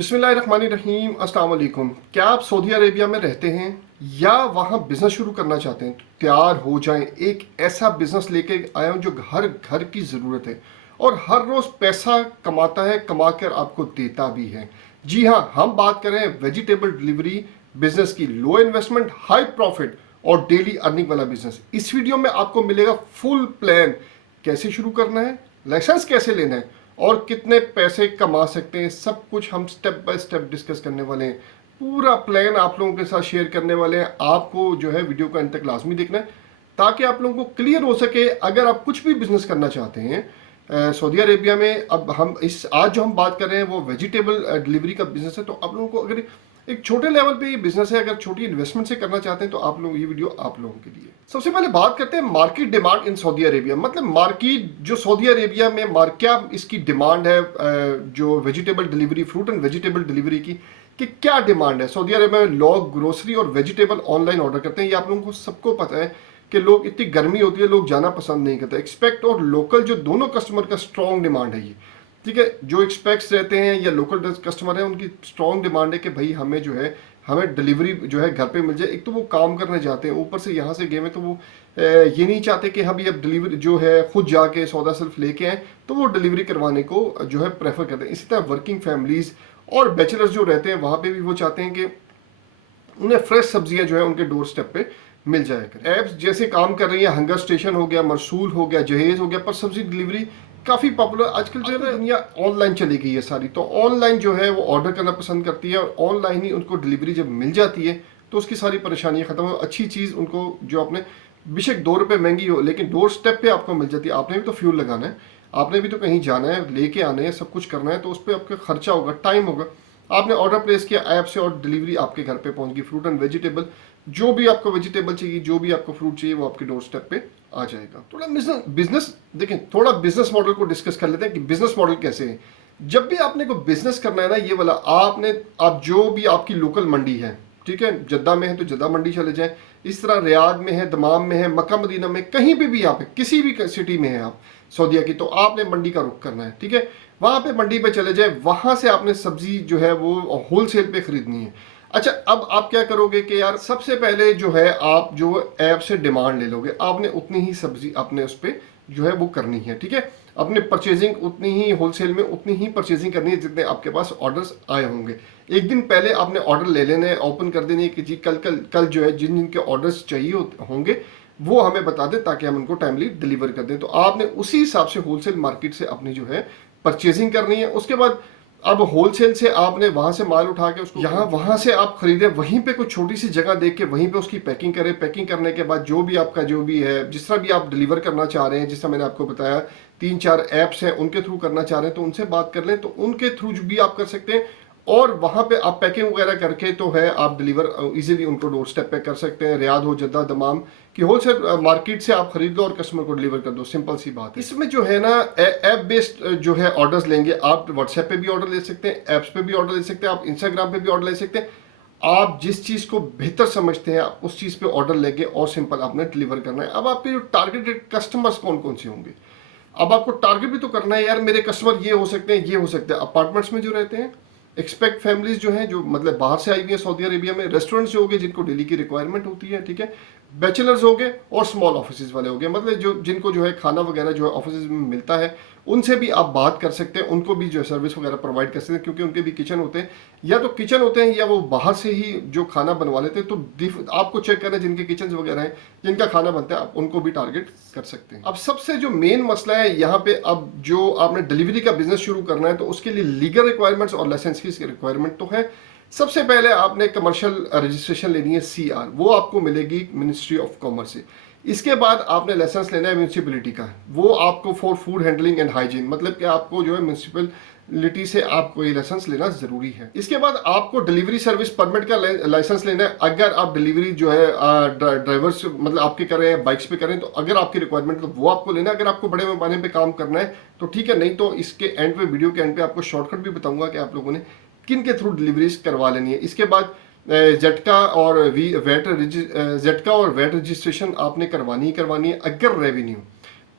बिस्मिल्लाहिर्रहमानिर्रहीम, अस्सलाम वालेकुम। क्या आप सऊदी अरेबिया में रहते हैं या वहाँ बिज़नेस शुरू करना चाहते हैं? तो तैयार हो जाएं, एक ऐसा बिज़नेस लेके आया हूँ जो हर घर की ज़रूरत है और हर रोज़ पैसा कमाता है, कमा कर आपको देता भी है। जी हाँ, हम बात कर रहे हैं वेजिटेबल डिलीवरी बिज़नेस की। लो इन्वेस्टमेंट, हाई प्रॉफिट और डेली अर्निंग वाला बिज़नेस। इस वीडियो में आपको मिलेगा फुल प्लान, कैसे शुरू करना है, लाइसेंस कैसे लेना है और कितने पैसे कमा सकते हैं। सब कुछ हम स्टेप बाय स्टेप डिस्कस करने वाले हैं। पूरा प्लान आप लोगों के साथ शेयर करने वाले हैं। आपको जो है वीडियो का अंत तक लाजमी देखना है ताकि आप लोगों को क्लियर हो सके। अगर आप कुछ भी बिजनेस करना चाहते हैं सऊदी अरेबिया में, अब हम आज जो हम बात कर रहे हैं वो वेजिटेबल डिलीवरी का बिजनेस है। तो आप लोगों को अगर एक छोटे लेवल पे ये बिजनेस है, अगर छोटी इन्वेस्टमेंट से करना चाहते हैं तो आप लोग ये वीडियो आप लोगों के लिए। सबसे पहले बात करते हैं market demand in Saudi Arabia. मतलब मार्केट जो सऊदी अरेबिया में क्या इसकी डिमांड है जो vegetable delivery, fruit and vegetable delivery की, कि क्या डिमांड है। सऊदी अरेबिया में लोग ग्रोसरी और वेजिटेबल ऑनलाइन ऑर्डर करते हैं। ये आप लोगों को सबको पता है कि लोग, इतनी गर्मी होती है, लोग जाना पसंद नहीं करते। एक्सपेक्ट और लोकल जो दोनों कस्टमर का स्ट्रॉन्ग डिमांड है ये, ठीक है। जो एक्सपेक्ट्स रहते हैं या लोकल कस्टमर है, उनकी स्ट्रॉन्ग डिमांड है कि भाई हमें जो है, हमें डिलीवरी जो है घर पे मिल जाए। एक तो वो काम करने जाते हैं, ऊपर से यहाँ से गए हैं, तो वो ये नहीं चाहते कि हम ये अब डिलीवरी जो है खुद जाके सौदा सिर्फ लेके आए, तो वो डिलीवरी करवाने को जो है प्रेफर करते हैं। इसी तरह वर्किंग फैमिलीज और बैचलर्स जो रहते हैं वहाँ पे भी वो चाहते हैं कि उन्हें फ्रेश सब्जियां जो है उनके डोर स्टेप पे मिल जाए करें। ऐप्स जैसे काम कर रही है, हंगर स्टेशन हो गया, मरसूल हो गया, जहेज हो गया, पर सब्जी डिलीवरी काफ़ी पॉपुलर आजकल जो है दुनिया ऑनलाइन चली गई है सारी। तो ऑनलाइन जो है वो ऑर्डर करना पसंद करती है और ऑनलाइन ही उनको डिलीवरी जब मिल जाती है तो उसकी सारी परेशानियां खत्म हो। अच्छी चीज़ उनको जो अपने बेशक 2 रुपये महंगी हो लेकिन डोर स्टेप पे आपको मिल जाती है। आपने भी तो फ्यूल लगाना है, आपने भी तो कहीं जाना है, लेके आना है, सब कुछ करना है, तो उस पर आपका खर्चा होगा, टाइम होगा। आपने ऑर्डर प्लेस किया ऐप से और डिलीवरी आपके घर पे पहुंच गई। फ्रूट एंड वेजिटेबल, जो भी आपको वेजिटेबल चाहिए, जो भी आपको फ्रूट चाहिए, वो आपके डोर स्टेप पे आ जाएगा। थोड़ा बिजनेस देखें, थोड़ा बिजनेस मॉडल को डिस्कस कर लेते हैं कि बिजनेस मॉडल कैसे है। जब भी आपने को बिजनेस करना है ना, ये वाला, आप जो भी आपकी लोकल मंडी है, ठीक है, जद्दा में है तो जद्दा मंडी चले जाएं। इस तरह रियाद में है, दमाम में है, मक्का मदीना में, कहीं भी आप है, किसी भी सिटी में है आप सऊदीया की, तो आपने मंडी का रुख करना है, ठीक है। वहां पे मंडी पे चले जाए, वहां से आपने सब्जी जो है वो होलसेल पे खरीदनी है। अच्छा, अब आप क्या करोगे कि यार सबसे पहले जो है आप जो ऐप से डिमांड ले लोगे, आपने उतनी ही सब्जी अपने उस पर जो है वो करनी है, ठीक है। अपने परचेजिंग उतनी ही होलसेल में उतनी ही परचेजिंग करनी है जितने आपके पास ऑर्डर्स आए होंगे। एक दिन पहले आपने ऑर्डर ले लेने हैं, ओपन कर देनी है कि जी कल जो है जिन जिनके ऑर्डर्स चाहिए होंगे वो हमें बता दें ताकि हम उनको टाइमली डिलीवर कर दें। तो आपने उसी हिसाब से होलसेल मार्केट से अपनी जो है परचेजिंग करनी है। उसके बाद अब होलसेल से आपने वहां से माल उठा के उसको वहां से आप खरीदे, वहीं पे कोई छोटी सी जगह देख के वहीं पे उसकी पैकिंग करें। पैकिंग करने के बाद जो भी आपका जो भी है, जिस तरह भी आप डिलीवर करना चाह रहे हैं, जिस तरह मैंने आपको बताया 3-4 ऐप्स हैं उनके थ्रू करना चाह रहे हैं तो उनसे बात कर लें, तो उनके थ्रू भी आप कर सकते हैं। और वहां पे आप पैकिंग वगैरह करके जो है आप डिलीवर इजीली उनको डोर स्टेप पे कर सकते हैं। रियाद हो, जद्दा, दमाम की होलसेल मार्केट से आप खरीद लो और कस्टमर को डिलीवर कर दो, सिंपल सी बात है। इसमें जो है ना ऐप बेस्ड जो है ऑर्डर्स लेंगे। आप व्हाट्सएप पे भी ऑर्डर ले सकते हैं, ऐप्स पे भी ऑर्डर ले सकते हैं, आप इंस्टाग्राम पे भी ऑर्डर ले सकते हैं। आप जिस चीज़ को बेहतर समझते हैं आप उस चीज़ पे ऑर्डर लेंगे और सिंपल आपने डिलीवर करना है। अब आपके जो टारगेटेड कस्टमर्स कौन कौन से होंगे, अब आपको टारगेट भी तो करना है यार। मेरे कस्टमर ये हो सकते हैं, ये हो सकते हैं। अपार्टमेंट्स में जो रहते हैं, एक्सपेक्ट फैमिलीज जो हैं, जो मतलब बाहर से आई हुई है सऊदी अरेबिया में, रेस्टोरेंट्स जो हो गए जिनको डेली की रिक्वायरमेंट होती है, ठीक है, बैचलर्स हो गए और स्मॉल ऑफिस वाले हो गए, मतलब जो जिनको जो है खाना वगैरह जो है ऑफिस में मिलता है, उनसे भी आप बात कर सकते हैं। उनको भी जो है सर्विस वगैरह प्रोवाइड कर सकते हैं क्योंकि उनके भी किचन होते हैं, या तो किचन होते हैं या वो बाहर से ही जो खाना बनवा लेते हैं। तो आपको चेक करना है जिनके किचन वगैरह हैं, जिनका खाना बनता है, आप उनको भी टारगेट कर सकते हैं। अब सबसे जो मेन मसला है यहाँ पे, अब जो आपने डिलीवरी का बिजनेस शुरू करना है तो उसके लिए लीगल रिक्वायरमेंट्स और लाइसेंस की रिक्वायरमेंट तो है। सबसे पहले आपने कमर्शियल रजिस्ट्रेशन लेनी है, CR, वो आपको मिलेगी मिनिस्ट्री ऑफ कॉमर्स से। इसके बाद आपने लाइसेंस लेना है म्यूनसिपैलिटी का, वो आपको for food handling and hygiene, मतलब कि आपको जो है म्यूनसिपैलिटी से आपको ये लाइसेंस लेना जरूरी है। इसके बाद आपको डिलीवरी सर्विस परमिट का लाइसेंस लेना है। अगर आप डिलीवरी जो है ड्राइवर्स मतलब आपके कर रहे हैं, बाइक्स पे कर रहे हैं, तो अगर आपकी रिक्वायरमेंट तो वो आपको लेना है। अगर आपको बड़े पैमाने पे काम करना है तो ठीक है, नहीं तो इसके एंड पे, वीडियो के एंड पे आपको शॉर्टकट भी बताऊंगा कि आप लोगों ने किन के थ्रू डिलीवरीज करवा लेनी है। इसके बाद जेटका और वेट रजिस्ट्रेशन आपने करवानी ही करवानी है।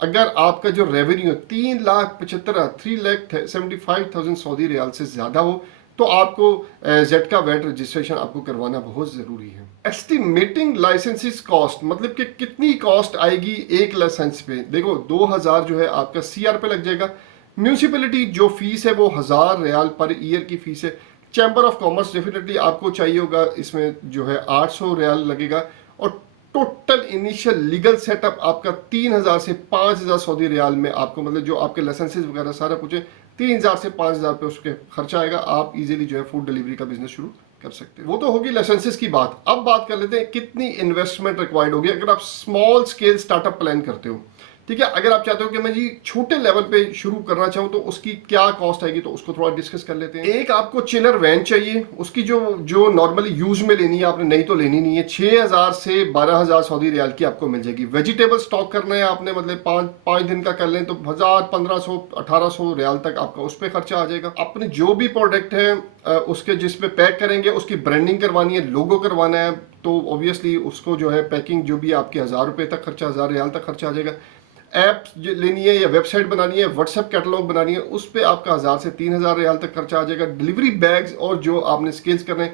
अगर आपका जो रेवेन्यू 3,75,3,75,000 सऊदी रियाल से ज़्यादा हो तो आपको जेड का वैट रजिस्ट्रेशन आपको करवाना बहुत ज़रूरी है। एस्टिमेटिंग लाइसेंसेस कॉस्ट, मतलब कि कितनी कॉस्ट आएगी एक लाइसेंस पे। देखो 2000 जो है आपका सीआर पे लग जाएगा। म्यूनिसिपैलिटी जो फीस है वो 1000 रियाल पर ईयर की फीस है। चैम्बर ऑफ कॉमर्स डेफिनेटली आपको चाहिए होगा, इसमें जो है 800 रियाल लगेगा। और टोटल इनिशियल लीगल सेटअप आपका 3000 से 5000 सऊदी रियाल में आपको, मतलब जो आपके लाइसेंसेस वगैरह सारा कुछ है, 3000 से 5000 पे उसके खर्चा आएगा। आप इजीली जो है फूड डिलीवरी का बिजनेस शुरू कर सकते हैं। वो तो होगी लाइसेंसेस की बात। अब बात कर लेते हैं कितनी इन्वेस्टमेंट रिक्वायर्ड होगी अगर आप स्मॉल स्केल स्टार्टअप प्लान करते हो। ठीक है, अगर आप चाहते हो कि मैं जी छोटे लेवल पे शुरू करना चाहूँ तो उसकी क्या कॉस्ट आएगी, तो उसको थोड़ा डिस्कस कर लेते हैं। एक आपको चिलर वैन चाहिए, उसकी जो जो नॉर्मली यूज में लेनी है आपने, नहीं तो लेनी नहीं है। 6000 से 12000 सऊदी रियाल की आपको मिल जाएगी। वेजिटेबल स्टॉक करना है आपने, मतलब 5 दिन का कर लें तो 1000, 1500, 1800 रियाल तक आपका उस पर खर्चा आ जाएगा। अपने जो भी प्रोडक्ट है उसके जिसमें पैक करेंगे उसकी ब्रांडिंग करवानी है, लोगो करवाना है, तो ऑब्वियसली उसको जो है पैकिंग जो भी आपके 1000 रुपये तक खर्चा, 1000 रियाल तक खर्चा आ जाएगा। ऐप लेनी है या वेबसाइट बनानी है, व्हाट्सएप कैटलॉग बनानी है, उस पर आपका 1000 से 3000 रियाल तक खर्चा आ जाएगा। डिलीवरी बैग्स और जो आपने स्किल्स करने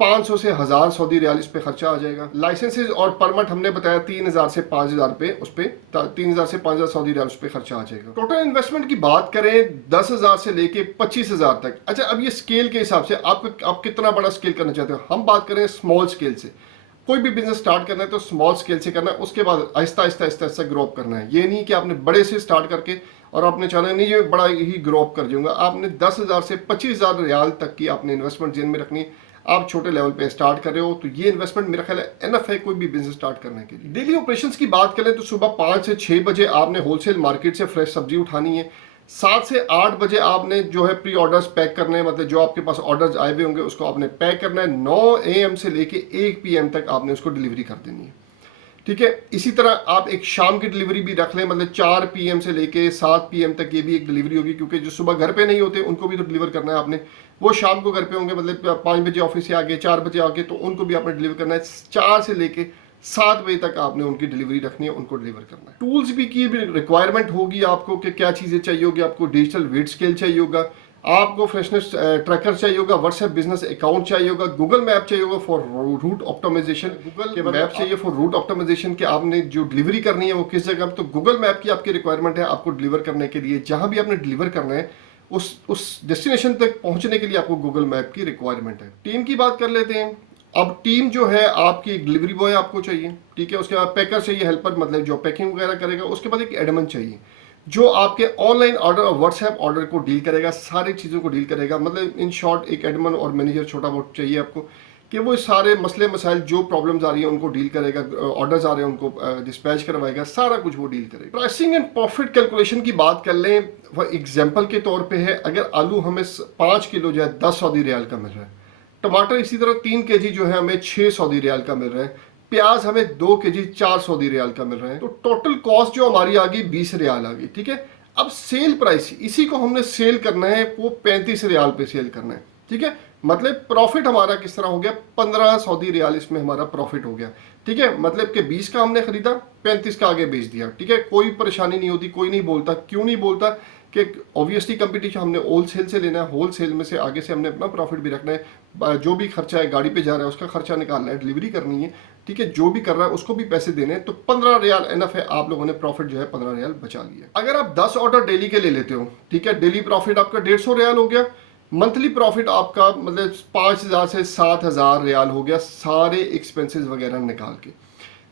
500 से 1000 सऊदी रियाल इस पे खर्चा आ जाएगा। लाइसेंसेज और परमिट हमने बताया 3000 से 5000 पे, उस पे 3000 से 5000 सऊदी रियाल उस पे खर्चा आ जाएगा। टोटल इन्वेस्टमेंट की बात करें 10,000 से लेके 25,000 तक। अच्छा, अब ये स्केल के हिसाब से आप कितना बड़ा स्केल करना चाहते हो। हम बात करें स्मॉल स्केल से। कोई भी बिजनेस स्टार्ट करना है तो स्मॉल स्केल से करना है, उसके बाद आहिस्ता आहिस्ता आहिस्ता आहिस्ता ग्रो अप करना है। ये नहीं कि आपने बड़े से स्टार्ट करके और आपने चाहना नहीं ये बड़ा ही ग्रो अप कर जाऊंगा। आपने 10,000 से 25,000 रियाल तक की आपने इन्वेस्टमेंट जेन में रखनी है। आप छोटे लेवल पे स्टार्ट कर रहे हो तो ये इन्वेस्टमेंट मेरा ख्याल है एनफ है कोई भी बिजनेस स्टार्ट करने के लिए। डेली ऑपरेशंस की बात करें तो सुबह 5 से 6 बजे आपने होलसेल मार्केट से फ्रेश सब्जी उठानी है। 7 से 8 बजे आपने जो है प्री ऑर्डर्स पैक करने हैं, मतलब जो आपके पास ऑर्डर्स आए हुए होंगे उसको आपने पैक करना है। 9 AM से लेके 1 PM तक आपने उसको डिलीवरी कर देनी है। ठीक है, इसी तरह आप एक शाम की डिलीवरी भी रख लें, मतलब 4 PM से लेके 7 PM तक ये भी एक डिलीवरी होगी, क्योंकि जो सुबह घर पे नहीं होते उनको भी तो डिलीवर करना है आपने। वो शाम को घर पे होंगे, मतलब 5 बजे ऑफिस से आगे 4 बजे आगे, तो उनको भी आपने डिलीवर करना है। 4 से लेके 7 बजे तक आपने उनकी डिलीवरी रखनी है, उनको डिलीवर करना है। टूल्स भी की रिक्वायरमेंट होगी आपको कि क्या चीज़ें चाहिए होगी। आपको डिजिटल वेट स्केल चाहिए होगा, आपको फ्रेशनेस ट्रैकर चाहिए होगा, व्हाट्सएप बिजनेस अकाउंट चाहिए होगा, गूगल मैप चाहिए होगा फॉर रूट ऑप्टिमाइजेशन। गूगल के मैप चाहिए फॉर रूट ऑप्टिमाइजेशन कि आपने जो डिलीवरी करनी है वो किस जगह, तो गूगल मैप की आपकी रिक्वायरमेंट है आपको डिलीवर करने के लिए। जहां भी आपने डिलीवर करना है उस डेस्टिनेशन तक पहुंचने के लिए आपको गूगल मैप की रिक्वायरमेंट है। टीम की बात कर लेते हैं। अब टीम जो है आपकी, एक डिलीवरी बॉय आपको चाहिए, ठीक है, उसके बाद पैकर चाहिए, हेल्पर मतलब जो पैकिंग वगैरह करेगा। उसके बाद एक एडमन चाहिए जो आपके ऑनलाइन ऑर्डर और व्हाट्सएप ऑर्डर को डील करेगा, सारी चीज़ों को डील करेगा। मतलब इन शॉर्ट एक एडमन और मैनेजर छोटा बहुत चाहिए आपको कि वो सारे मसले मसाइल जो प्रॉब्लम्स आ रही हैं उनको डील करेगा, ऑर्डर्स आ रहे हैं उनको डिस्पैच करवाएगा, सारा कुछ वो डील करेगा। प्राइसिंग एंड प्रॉफिट कैलकुलेशन की बात कर लें, फॉर एग्जाम्पल के तौर पे है, अगर आलू हमें 5 किलो जो है 10 सऊदी रियाल का मिल रहा है, टमाटर इसी तरह 3 kg जो है हमें 6 सऊदी रियाल का मिल रहा है, प्याज हमें 2 kg 4 सऊदी रियाल का मिल रहा है, तो टोटल कॉस्ट जो हमारी आ गई 20 रियाल आ गई। ठीक है, अब सेल प्राइस इसी को हमने सेल करना है, वो 35 रियाल पे सेल करना है। ठीक है, मतलब प्रॉफिट हमारा किस तरह हो गया, 15 सऊदी रियाल इसमें हमारा प्रॉफिट हो गया। ठीक है, मतलब कि 20 का हमने खरीदा, 35 का आगे बेच दिया। ठीक है, कोई परेशानी नहीं होती, कोई नहीं बोलता। क्यों नहीं बोलता कि ऑब्वियसली कंपटीशन हमने होलसेल से लेना है, होलसेल में से आगे से हमने अपना प्रॉफिट भी रखना है। जो भी खर्चा है गाड़ी पे जा रहा है उसका खर्चा निकालना है, डिलीवरी करनी है। ठीक है, जो भी कर रहा है उसको भी पैसे देने हैं, तो 15 रियाल एनफ है। आप लोगों ने प्रॉफिट जो है 15 रियाल बचा लिया। अगर आप 10 ऑर्डर डेली के ले लेते हो, ठीक है, डेली प्रॉफिट आपका 150 रियाल हो गया। मंथली प्रॉफिट आपका मतलब 5000 से 7000 रियाल हो गया, सारे एक्सपेंसेस वगैरह निकाल के।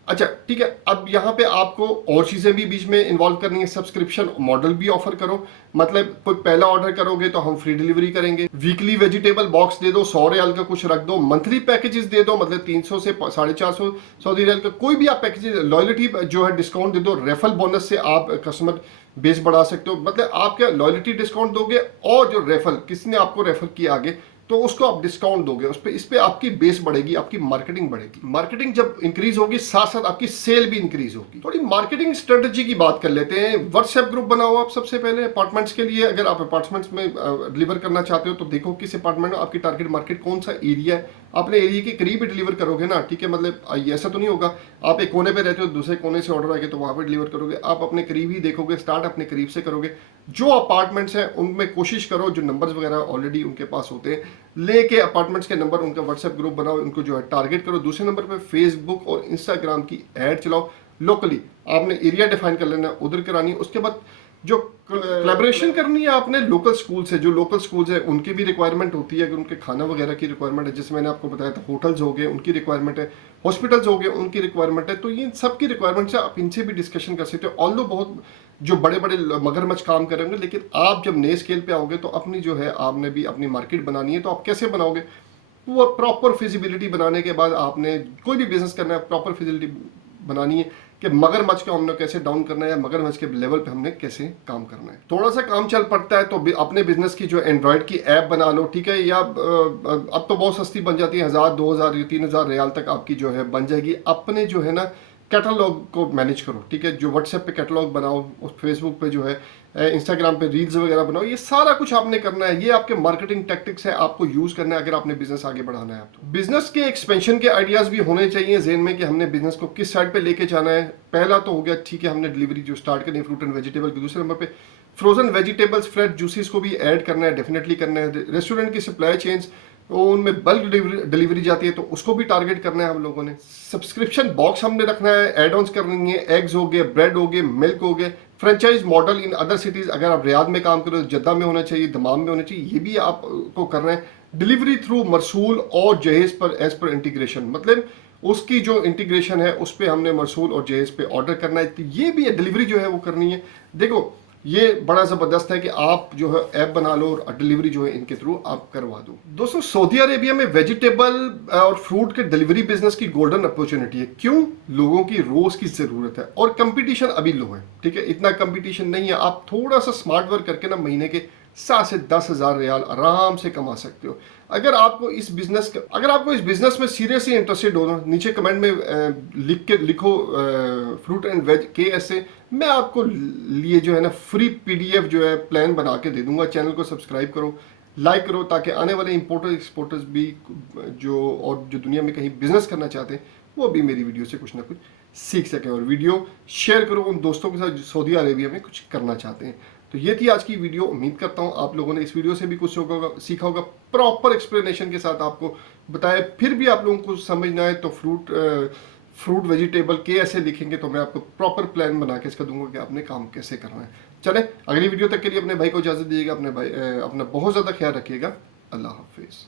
अच्छा ठीक है, अब यहाँ पे आपको और चीज़ें भी बीच में इन्वॉल्व करनी है। सब्सक्रिप्शन मॉडल भी ऑफर करो, मतलब कोई पहला ऑर्डर करोगे तो हम फ्री डिलीवरी करेंगे। वीकली वेजिटेबल बॉक्स दे दो, 100 रियाल का कुछ रख दो। मंथली पैकेजेस दे दो, मतलब 300 से 450 सऊदी रियाल का कोई भी आप पैकेज। लॉयल्टी जो है डिस्काउंट दे दो, रेफरल बोनस से आप कस्टमर बेस बढ़ा सकते हो। मतलब आप क्या लॉयल्टी डिस्काउंट दोगे और जो रेफर किसी ने आपको रेफर किया आगे तो उसको आप डिस्काउंट दोगे, उस पे इस पे आपकी बेस बढ़ेगी, आपकी मार्केटिंग बढ़ेगी। मार्केटिंग जब इंक्रीज होगी साथ साथ आपकी सेल भी इंक्रीज होगी। थोड़ी मार्केटिंग स्ट्रेटजी की बात कर लेते हैं। व्हाट्सएप ग्रुप बनाओ आप सबसे पहले अपार्टमेंट्स के लिए। अगर आप अपार्टमेंट्स में डिलीवर करना चाहते हो तो देखो किस अपार्टमेंट में आपकी टारगेट मार्केट कौन सा एरिया है, अपने एरिया के करीब ही डिलीवर करोगे ना। ठीक है, मतलब ऐसा तो नहीं होगा आप एक कोने पे रहते हो दूसरे कोने से ऑर्डर आएगा तो वहाँ पे डिलीवर करोगे। आप अपने करीब ही देखोगे, स्टार्ट अपने करीब से करोगे, जो अपार्टमेंट्स हैं उनमें कोशिश करो, जो नंबर्स वगैरह ऑलरेडी उनके पास होते हैं, लेके अपार्टमेंट्स के नंबर, उनका व्हाट्सएप ग्रुप बनाओ, उनको जो है टारगेट करो। दूसरे नंबर पे फेसबुक और इंस्टाग्राम की ऐड चलाओ। लोकली आपने एरिया डिफाइन कर लेना, उधर करानी है। उसके बाद जो कोलैबोरेशन करनी है आपने लोकल स्कूल से, जो लोकल स्कूल्स है उनकी भी रिक्वायरमेंट होती है, अगर उनके खाना वगैरह की रिक्वायरमेंट है, जैसे मैंने आपको बताया था होटल्स हो गए उनकी रिक्वायरमेंट है, हॉस्पिटल्स हो गए उनकी रिक्वायरमेंट है। तो ये सब की रिक्वायरमेंट से आप इनसे भी डिस्कशन कर सकते हो। ऑल्दो बहुत जो बड़े बड़े मगरमच्छ काम करेंगे, लेकिन आप जब नए स्केल पे आओगे तो अपनी जो है आपने भी अपनी मार्केट बनानी है। तो आप कैसे बनाओगे? वो प्रॉपर फिजिबिलिटी बनाने के बाद आपने कोई भी बिजनेस करना है, प्रॉपर फिजिबिलिटी बनानी है कि मगरमच्छ को हमने कैसे डाउन करना है या मगरमच्छ के लेवल पे हमने कैसे काम करना है। थोड़ा सा काम चल पड़ता है तो अपने बिजनेस की जो एंड्रॉयड की ऐप बना लो, ठीक है, या अब तो बहुत सस्ती बन जाती है, 1000 2000 या 3000 रियाल तक आपकी जो है बन जाएगी। अपने जो है ना कैटलॉग को मैनेज करो, ठीक है, जो व्हाट्सएप पे कैटलॉग बनाओ, उस फेसबुक पे जो है, इंस्टाग्राम पे रील्स वगैरह बनाओ, ये सारा कुछ आपने करना है। ये आपके मार्केटिंग टैक्टिक्स है, आपको यूज करना है अगर आपने बिजनेस आगे बढ़ाना है। आपको बिजनेस के एक्सपेंशन के आइडियाज भी होने चाहिए जेहन में कि हमने बिजनेस को किस साइड पे लेके जाना है। पहला तो हो गया, ठीक है, हमने डिलीवरी जो स्टार्ट करनी है फ्रूट एंड वेजिटेबल की। दूसरे नंबर पे फ्रोजन वेजिटेबल्स, फ्रेश जूसेस को भी ऐड करना है, डेफिनेटली करना है। रेस्टोरेंट की सप्लाई चेन्स, तो उनमें बल्क डिलीवरी जाती है तो उसको भी टारगेट करना है हम लोगों ने। सब्सक्रिप्शन बॉक्स हमने रखना है, एड ऑन्स करनी है, एग्स हो गए, ब्रेड हो गए, मिल्क हो गए। Franchise model in other cities, अगर आप रियाद में काम करो, जद्दा में होना चाहिए, दमाम में होना चाहिए, ये भी आपको करना है। डिलीवरी थ्रू मरसूल और जहेज पर एज पर इंटीग्रेशन, मतलब उसकी जो इंटीग्रेशन है उस पर हमने मरसूल और जहेज पे ऑर्डर करना है। तो ये भी डिलीवरी जो है वो करनी है। देखो ये बड़ा ज़बरदस्त है कि आप जो है ऐप बना लो और डिलीवरी जो है इनके थ्रू आप करवा दो। दोस्तों सऊदी अरेबिया में वेजिटेबल और फ्रूट के डिलीवरी बिजनेस की गोल्डन अपॉर्चुनिटी है। क्यों? लोगों की रोज की ज़रूरत है और कंपटीशन अभी लो है, ठीक है, इतना कंपटीशन नहीं है। आप थोड़ा सा स्मार्ट वर्क करके ना महीने के 7 से 10 हज़ार रियाल आराम से कमा सकते हो। अगर आपको इस बिजनेस में सीरियसली इंटरेस्टेड हो ना, नीचे कमेंट में लिखो फ्रूट एंड वेज KSA। मैं आपको लिए जो है ना फ्री PDF जो है प्लान बना के दे दूंगा। चैनल को सब्सक्राइब करो, लाइक करो, ताकि आने वाले इंपोर्टर एक्सपोर्टर्स भी जो दुनिया में कहीं बिजनेस करना चाहते हैं वो भी मेरी वीडियो से कुछ ना कुछ सीख सकें। और वीडियो शेयर करो उन दोस्तों के साथ जो सऊदी अरेबिया में कुछ करना चाहते हैं। तो ये थी आज की वीडियो। उम्मीद करता हूँ आप लोगों ने इस वीडियो से भी कुछ सीखा होगा। प्रॉपर एक्सप्लेनेशन के साथ आपको बताया। फिर भी आप लोगों को समझना है तो फ्रूट वेजिटेबल KSA लिखेंगे तो मैं आपको प्रॉपर प्लान बना के इसका दूंगा कि आपने काम कैसे करना है। चले अगली वीडियो तक के लिए अपने भाई को इजाज़त दीजिएगा। अपना बहुत ज़्यादा ख्याल रखिएगा। अल्लाह हाफिज़।